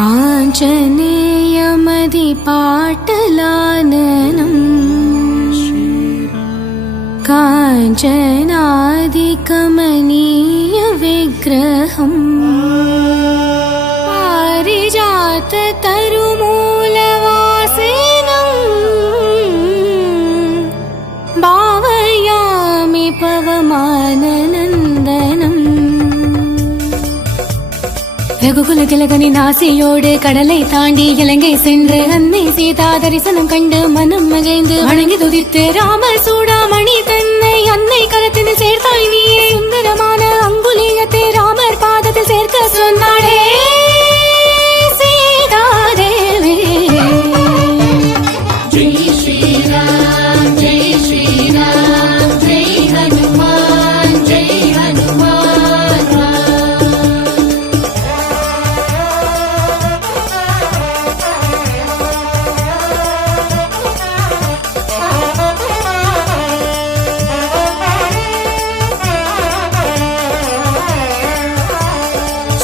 काञ्चनीयमधिपाटलाननम्। काञ्चनादिकमनीयविग्रहम्। आरिजातरुमु வெகுகுல திலகனின் ஆசையோடு கடலை தாண்டி இலங்கை சென்று அன்னை சீதா தரிசனம் கண்டு மனம் மகிழ்ந்து வணங்கி துதித்து ராமர் சூடாமல்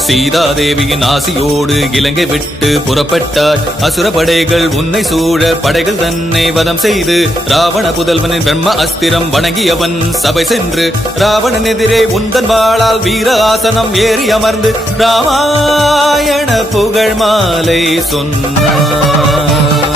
சீதாதேவியின் ஆசியோடு இலங்கை விட்டு புறப்பட்டார். அசுர படைகள் உன்னை சூழ படைகள் தன்னை வதம் செய்து ராவண புதல்வனின் பிரம்ம அஸ்திரம் வணங்கியவன் சபை சென்று ராவணன் எதிரே உந்தன் வாழால் வீர ஆசனம் ஏறி அமர்ந்து ராமாயண புகழ் மாலை சொன்னார்.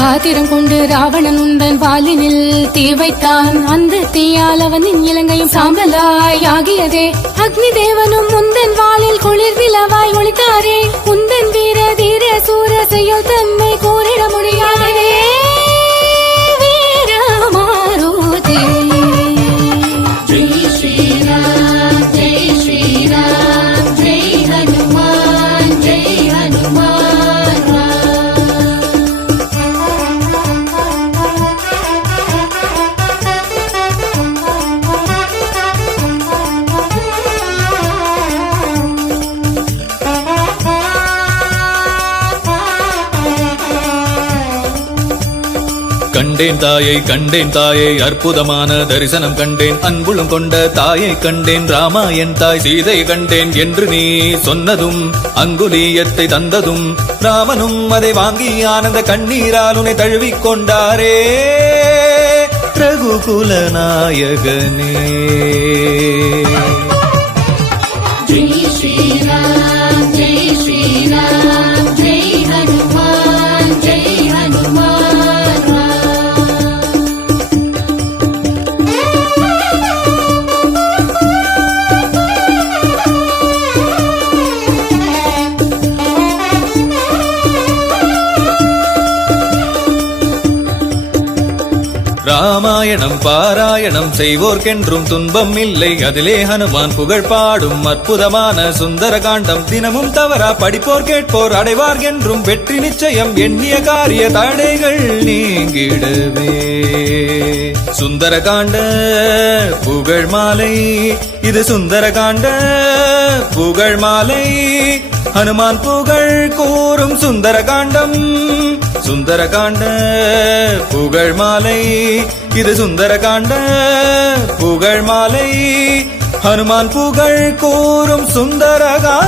பாத்திரம் கொண்டு ராவணன் உந்தன் பாலினில் தீ வைத்தான். அந்த தீயால் அவனின் இலங்கையும் சாம்பலாய் ஆகியதே அக்னி தேவனும் உந்தன் வாளில் குளிர் விழவாய் ஒளித்தாரே. உந்தன் வீர தீர சூர செயல் தன் கண்டேன் தாயை கண்டேன் தாயை அற்புதமான தரிசனம் கண்டேன். அன்புளும் கொண்ட தாயை கண்டேன். ராமா என் தாய் சீதை கண்டேன் என்று நீ சொன்னதும் அங்குலீயத்தை தந்ததும் ராமனும் அதை வாங்கி ஆனந்த கண்ணீரால் உன்னை தழுவிக் கொண்டாரே. ரகுகுல நாயகனே ராமாயணம் பாராயணம் செய்வோர்க்கென்றும் துன்பம் இல்லை. அதிலே ஹனுமான் புகழ் பாடும் அற்புதமான சுந்தர காண்டம் தினமும் தவறா படிப்போர் கேட்போர் அடைவார் என்றும் வெற்றி நிச்சயம். எண்ணிய காரிய தடைகள் நீங்கிடவே சுந்தர காண்ட புகழ் மாலை இது சுந்தர காண்ட புகழ் மாலை. ஹனுமான் புகழ் கூறும் சுந்தர காண்டம் சுந்தர காண்ட புகழ் மாலை. இது சுந்தர காண்ட புகழ் மாலை. ஹனுமான் புகழ் கூறும் சுந்தரகா